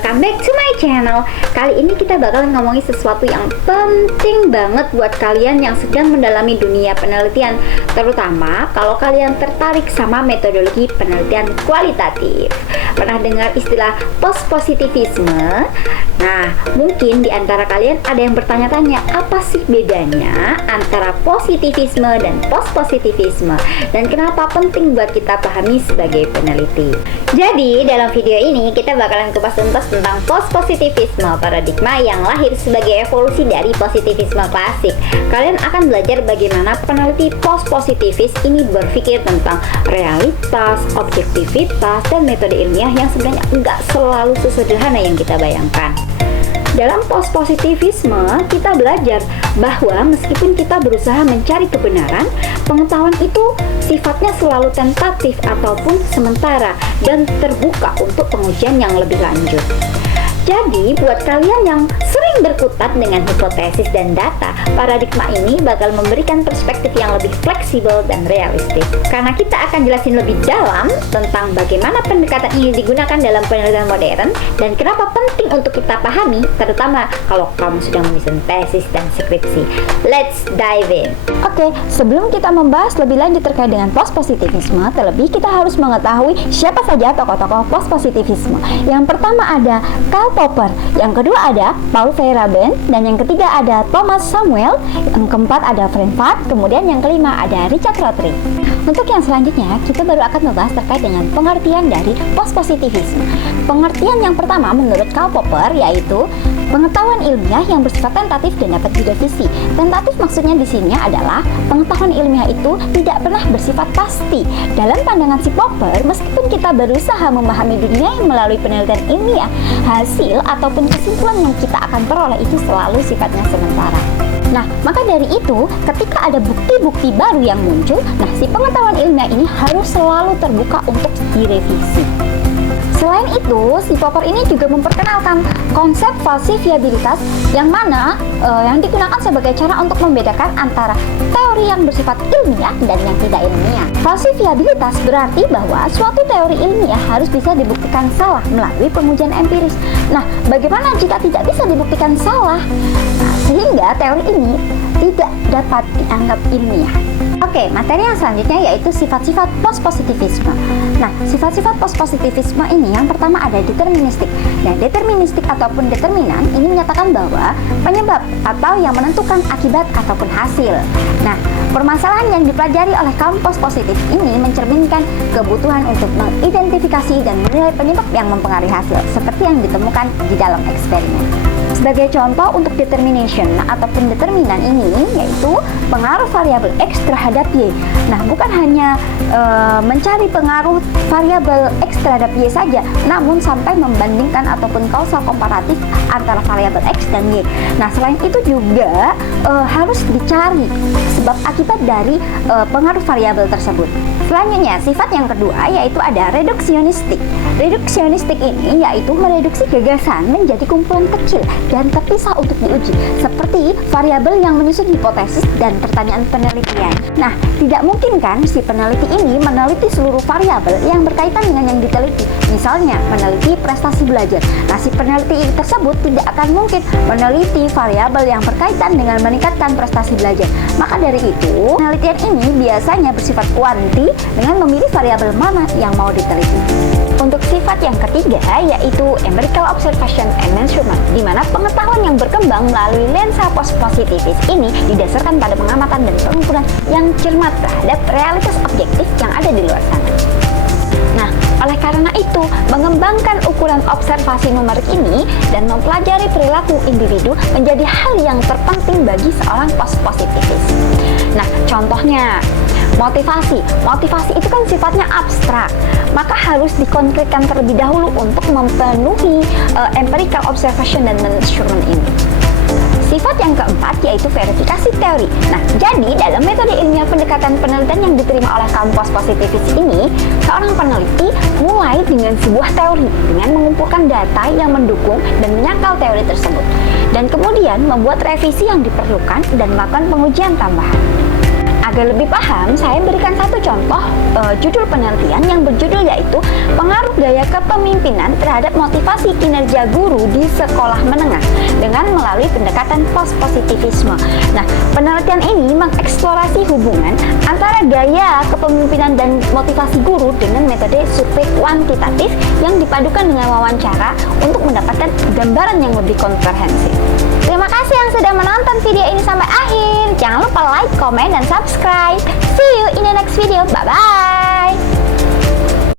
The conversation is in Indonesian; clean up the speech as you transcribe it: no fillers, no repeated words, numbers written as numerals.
welcome back to my channel. Kali ini kita bakalan ngomongin sesuatu yang penting banget buat kalian yang sedang mendalami dunia penelitian, terutama kalau kalian tertarik sama metodologi penelitian kualitatif. Pernah dengar istilah post-positivisme? Nah, mungkin di antara kalian ada yang bertanya-tanya, apa sih bedanya antara positivisme dan post-positivisme, dan kenapa penting buat kita pahami sebagai peneliti. Jadi, dalam video ini kita bakalan kupas tuntas tentang post-positivisme, paradigma yang lahir sebagai evolusi dari positivisme klasik. Kalian akan belajar bagaimana peneliti post-positivis ini berpikir tentang realitas, objektivitas, dan metode ilmiah yang sebenarnya nggak selalu sesederhana yang kita bayangkan. Dalam post-positivisme, kita belajar bahwa meskipun kita berusaha mencari kebenaran, pengetahuan itu sifatnya selalu tentatif ataupun sementara dan terbuka untuk pengujian yang lebih lanjut. Jadi, buat kalian yang sering berkutat dengan hipotesis dan data, paradigma ini bakal memberikan perspektif yang lebih fleksibel dan realistis. Karena kita akan jelasin lebih dalam tentang bagaimana pendekatan ini digunakan dalam penelitian modern dan kenapa penting untuk kita pahami, terutama kalau kamu sedang menyusun tesis dan skripsi. Let's dive in. Oke, sebelum kita membahas lebih lanjut terkait dengan post-positivisme, terlebih kita harus mengetahui siapa saja tokoh-tokoh post-positivisme. Yang pertama ada Karl Popper, yang kedua ada Paul Feyerabend, dan yang ketiga ada Thomas Samuel, yang keempat ada Frank Fart, kemudian yang kelima ada Richard Rorty. Untuk yang selanjutnya, kita baru akan membahas terkait dengan pengertian dari post-positivisme. Pengertian yang pertama menurut Karl Popper yaitu pengetahuan ilmiah yang bersifat tentatif dan dapat direvisi. Tentatif maksudnya di sini adalah pengetahuan ilmiah itu tidak pernah bersifat pasti. Dalam pandangan si Popper, meskipun kita berusaha memahami dunia melalui penelitian ilmiah, hasil ataupun kesimpulan yang kita akan peroleh itu selalu sifatnya sementara. Nah, maka dari itu, ketika ada bukti-bukti baru yang muncul, si pengetahuan ilmiah ini harus selalu terbuka untuk direvisi. Selain itu, si Popper ini juga memperkenalkan konsep falsifiabilitas yang mana yang digunakan sebagai cara untuk membedakan antara teori yang bersifat ilmiah dan yang tidak ilmiah. Falsifiabilitas berarti bahwa suatu teori ilmiah harus bisa dibuktikan salah melalui pengujian empiris. Nah, bagaimana jika tidak bisa dibuktikan salah? Sehingga teori ini tidak dapat dianggap ilmiah. Oke, materi yang selanjutnya yaitu sifat-sifat post-positivisme. Nah, sifat-sifat post-positivisme ini yang pertama ada deterministik. Nah, deterministik ataupun determinan ini menyatakan bahwa penyebab atau yang menentukan akibat ataupun hasil. Nah, permasalahan yang dipelajari oleh kaum post-positif ini mencerminkan kebutuhan untuk mengidentifikasi dan menilai penyebab yang mempengaruhi hasil, seperti yang ditemukan di dalam eksperimen. Sebagai contoh untuk determination ataupun determinan ini yaitu pengaruh variabel X terhadap Y. Nah, bukan hanya mencari pengaruh variabel X terhadap Y saja, namun sampai membandingkan ataupun kausal komparatif antara variabel X dan Y. Nah, selain itu juga harus dicari sebab akibat dari pengaruh variabel tersebut. Selanjutnya, sifat yang kedua yaitu ada reduksionistik. Reduksionistik ini yaitu mereduksi gagasan menjadi kumpulan kecil dan terpisah untuk diuji, seperti variabel yang menyusun hipotesis dan pertanyaan penelitian. Nah, tidak mungkin kan si peneliti ini meneliti seluruh variabel yang berkaitan dengan yang diteliti. Misalnya, meneliti prestasi belajar. Nah, si peneliti tersebut tidak akan mungkin meneliti variabel yang berkaitan dengan meningkatkan prestasi belajar. Maka dari itu, penelitian ini biasanya bersifat kuanti dengan memilih variabel mana yang mau diteliti. Untuk sifat yang ketiga yaitu empirical observation and measurement, di mana pengetahuan yang berkembang melalui lensa post-positivis ini didasarkan pada pengamatan dan pengukuran yang cermat terhadap realitas objektif yang ada di luar sana. Nah, oleh karena itu, mengembangkan ukuran observasi numerik ini dan mempelajari perilaku individu menjadi hal yang terpenting bagi seorang post-positivis. Nah, contohnya motivasi. Motivasi itu kan sifatnya abstrak, maka harus dikonkretkan terlebih dahulu untuk memenuhi empirical observation dan measurement ini. Sifat yang keempat yaitu verifikasi teori. Nah, jadi dalam metode ilmiah pendekatan penelitian yang diterima oleh kaum post-positivis ini, seorang peneliti mulai dengan sebuah teori dengan mengumpulkan data yang mendukung dan menyangkal teori tersebut, dan kemudian membuat revisi yang diperlukan dan melakukan pengujian tambahan. Agar lebih paham, saya berikan satu contoh judul penelitian yang berjudul yaitu pengaruh gaya kepemimpinan terhadap motivasi kinerja guru di sekolah menengah dengan melalui pendekatan post-positivisme. Nah, penelitian ini mengeksplorasi hubungan antara gaya kepemimpinan dan motivasi guru dengan metode survei kuantitatif yang dipadukan dengan wawancara untuk mendapatkan gambaran yang lebih komprehensif. Terima kasih yang sudah menonton video ini sampai akhir. Jangan lupa like, comment, dan subscribe. See you in the next video. Bye-bye.